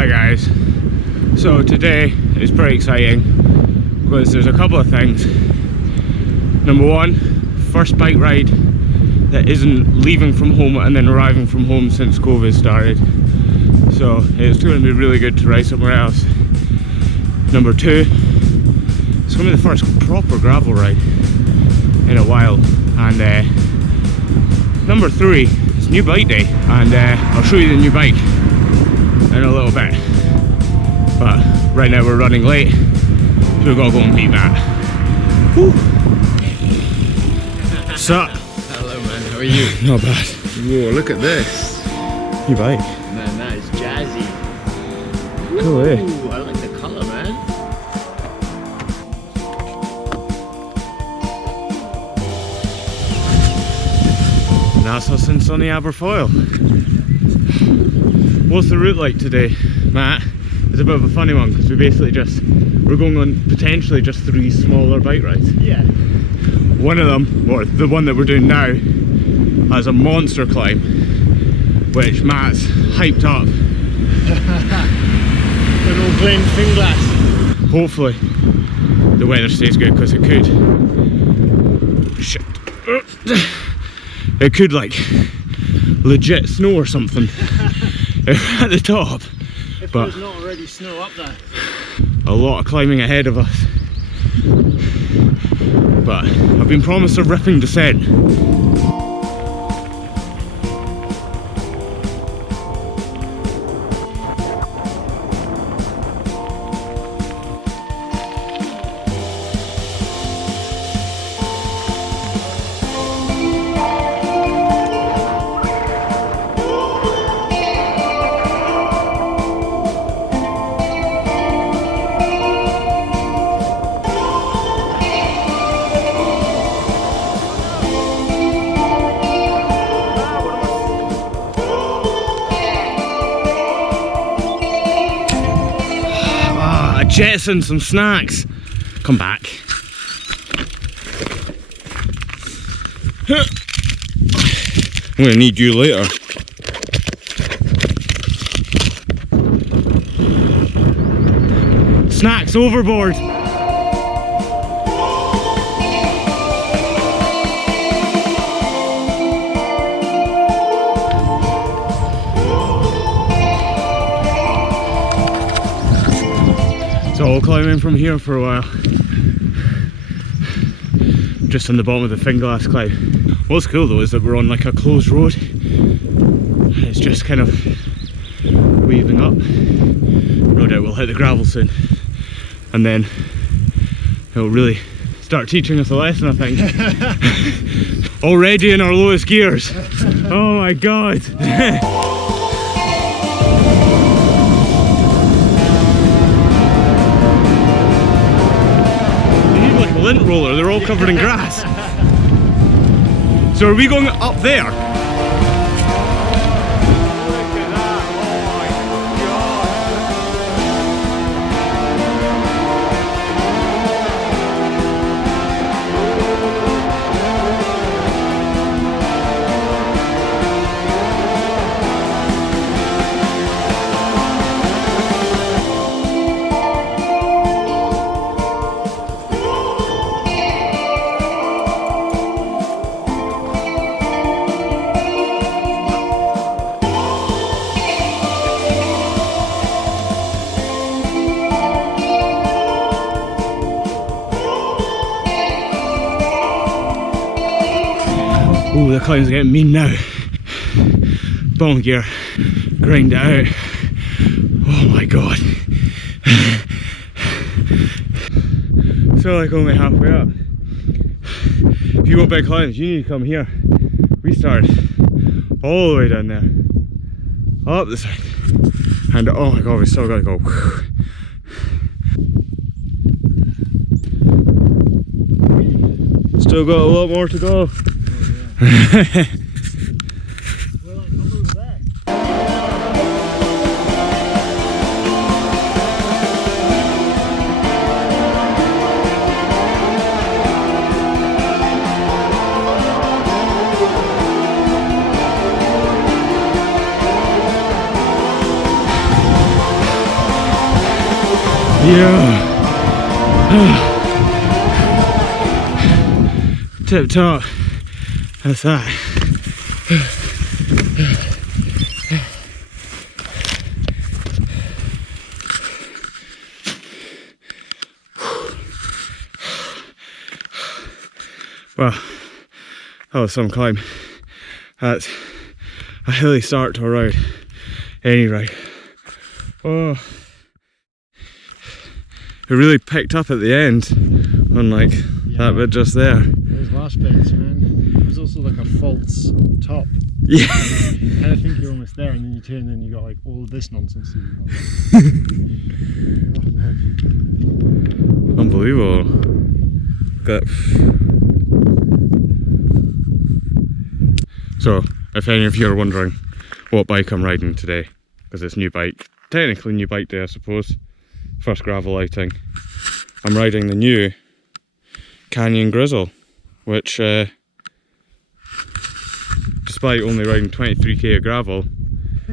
Hi guys, so today is pretty exciting because there's a couple of things. Number one, first bike ride that isn't leaving from home and then arriving from home since COVID started, so it's going to be really good to ride somewhere else. Number two, it's going to be the first proper gravel ride in a while, and number three, it's new bike day, and I'll show you the new bike in a little bit, but right now we're running late, so we've got to go and meet Matt. Woo. Sup? Hello man, how are you? Not bad. Whoa, look at this. New bike. Man, that is jazzy. Cool, eh? Ooh, I like the colour, man. And that's us in sunny Aberfoyle. What's the route like today, Matt? It's a bit of a funny one because we're going on potentially just 3 smaller bike rides. Yeah. One of them, or the one that we're doing now, has a monster climb, which Matt's hyped up. Good old Glen Finglass. Hopefully the weather stays good, because it could. Shit. It could like legit snow or something at the top. If but there's not already snow up there. A lot of climbing ahead of us. But I've been promised a ripping descent. Jettison some snacks. Come back. I'm gonna need you later. Snacks overboard. So all climbing from here for a while, just on the bottom of the Finglass climb. What's cool though is that we're on like a closed road. It's just kind of weaving up. No doubt we'll hit the gravel soon, and then it'll really start teaching us a lesson, I think. Already in our lowest gears. Oh my god. Lint roller, they're all covered in grass. So are we going up there? Ooh, the climb's getting mean now. Bone gear, grind it out. Oh my god. So like only halfway up. If you want big climbs, you need to come here. We started all the way down there, up the side, and oh my god, we still gotta go. Still got a lot more to go. Oh, yeah. Yeah. Tip top. That's that. Well, that was some climb. That's a hilly start to a ride. Any ride. Oh. It really picked up at the end, unlike that bit just there. Those last bits, man. It was also like a false top. Yeah. And I think you're almost there, and then you turn and you got like all of this nonsense. Oh, man. Unbelievable. Look at that. So, if any of you are wondering what bike I'm riding today, because it's new bike, technically new bike day I suppose, first gravel outing, I'm riding the new canyongrizl, which despite only riding 23k of gravel,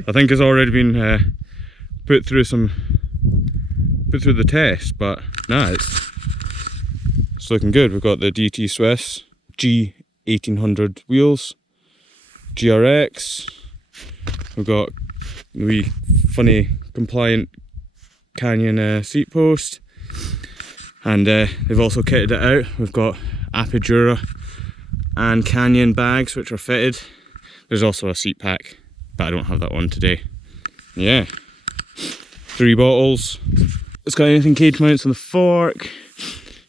I think has already been put through the test, but nah, it's looking good. We've got the DT Swiss G1800 wheels, GRX, we've got the wee funny compliant Canyon seat post, and they've also kitted it out. We've got Apidura and Canyon bags which are fitted. There's also a seat pack, but I don't have that one today. Yeah, 3 bottles. It's got anything cage mounts on the fork.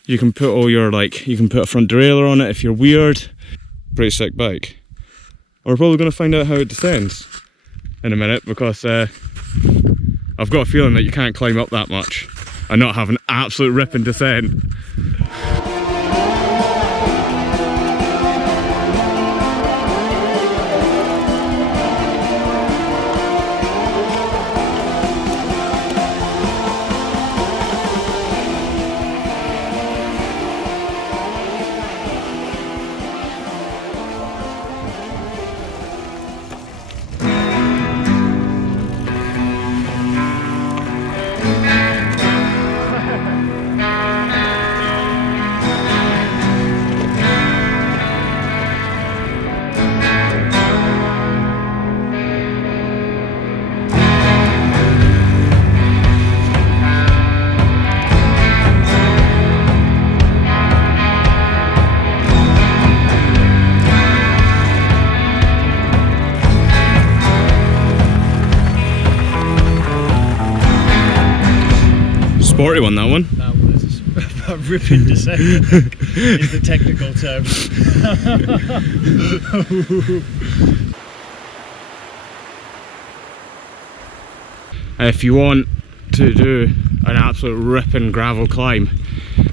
You can put all your you can put a front derailleur on it if you're weird. Pretty sick bike. We're probably going to find out how it descends in a minute, because I've got a feeling that you can't climb up that much and not have an absolute ripping descent. Sporty one, that one. That was a ripping descent, I think, is the technical term. If you want to do an absolute ripping gravel climb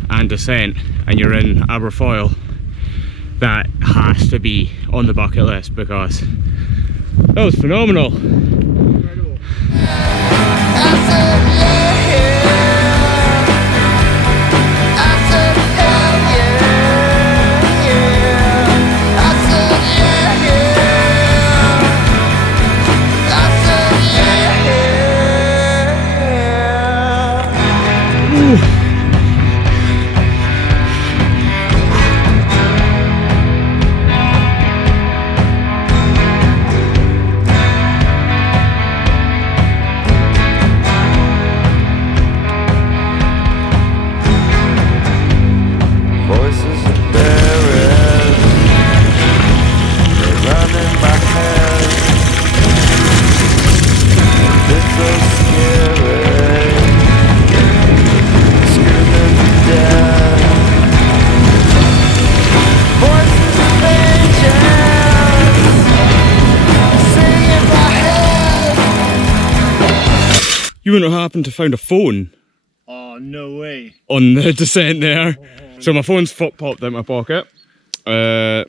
and descent and you're in Aberfoyle, that has to be on the bucket list, because that was phenomenal. Incredible. You wouldn't have happened to find a phone? Oh, no way. On the descent there. So my phone's popped out my pocket. Yeah,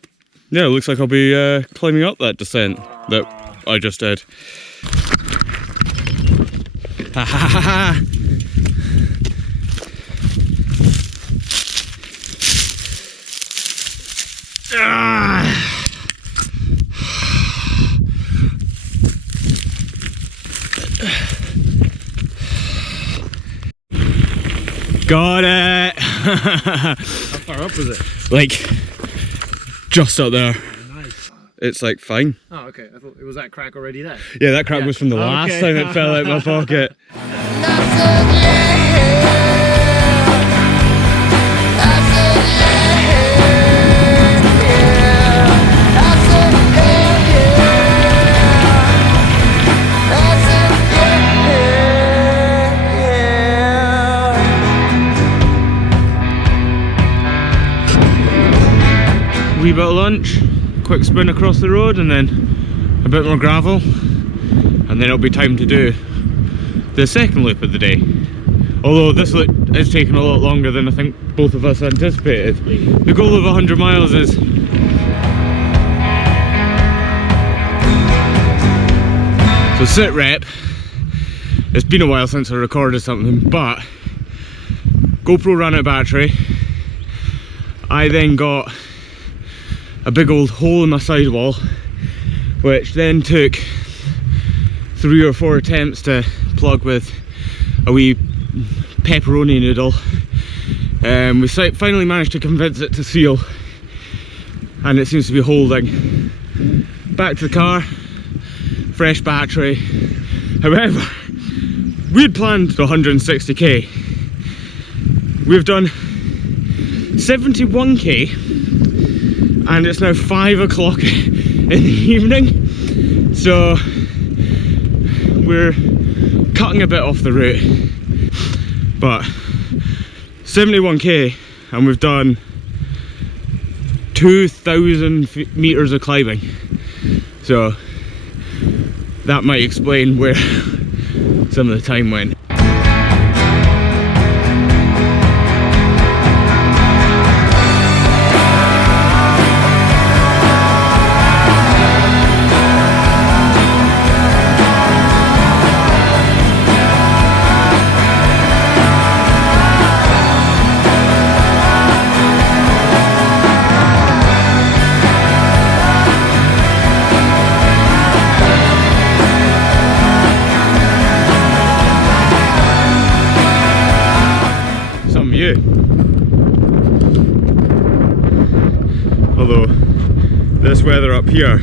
it looks like I'll be climbing up that descent that I just did. Ha ha ha ha! Got it! How far up was it? Like, just up there. Nice. It's like fine. Oh, okay. I thought it was that crack already there. Yeah, that crack was from the last time it fell out my pocket. Wee bit of lunch, quick spin across the road, and then a bit more gravel, and then it'll be time to do the second loop of the day. Although this loop is taking a lot longer than I think both of us anticipated. The goal of 100 miles is so sit rep. It's been a while since I recorded something, but GoPro ran out of battery. I then got a big old hole in my sidewall, which then took 3 or 4 attempts to plug with a wee pepperoni noodle. We finally managed to convince it to seal, and it seems to be holding. Back to the car, fresh battery. However, we had planned 160k. We've done 71k, and it's now 5 o'clock in the evening, so we're cutting a bit off the route. But 71k, and we've done 2,000 meters of climbing, so that might explain where some of the time went. Although this weather up here,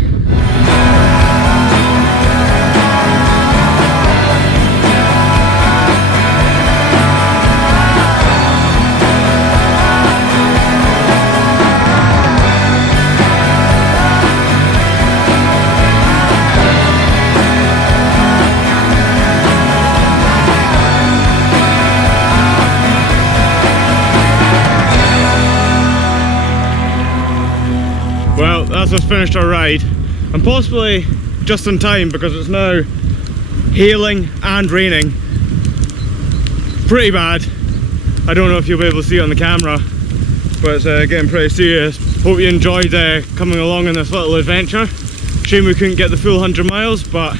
well, that's us finished our ride, and possibly just in time because it's now hailing and raining pretty bad. I don't know if you'll be able to see it on the camera, but it's getting pretty serious. Hope you enjoyed coming along in this little adventure. Shame we couldn't get the full 100 miles, but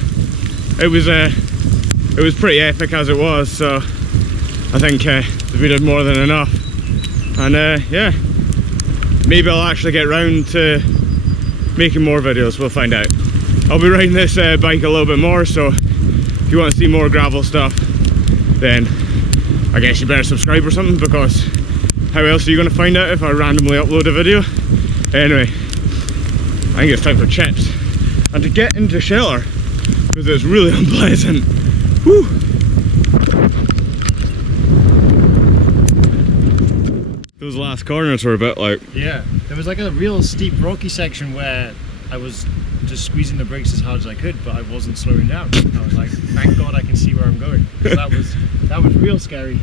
it was pretty epic as it was, so I think we did more than enough. And yeah, maybe I'll actually get round to making more videos, we'll find out. I'll be riding this bike a little bit more, so if you want to see more gravel stuff, then I guess you better subscribe or something, because how else are you going to find out if I randomly upload a video? Anyway, I think it's time for chips and to get into shelter, because it's really unpleasant. Whew. Those last corners were a bit like... Yeah, there was like a real steep rocky section where I was just squeezing the brakes as hard as I could, but I wasn't slowing down. I was like, thank God I can see where I'm going, because that was real scary.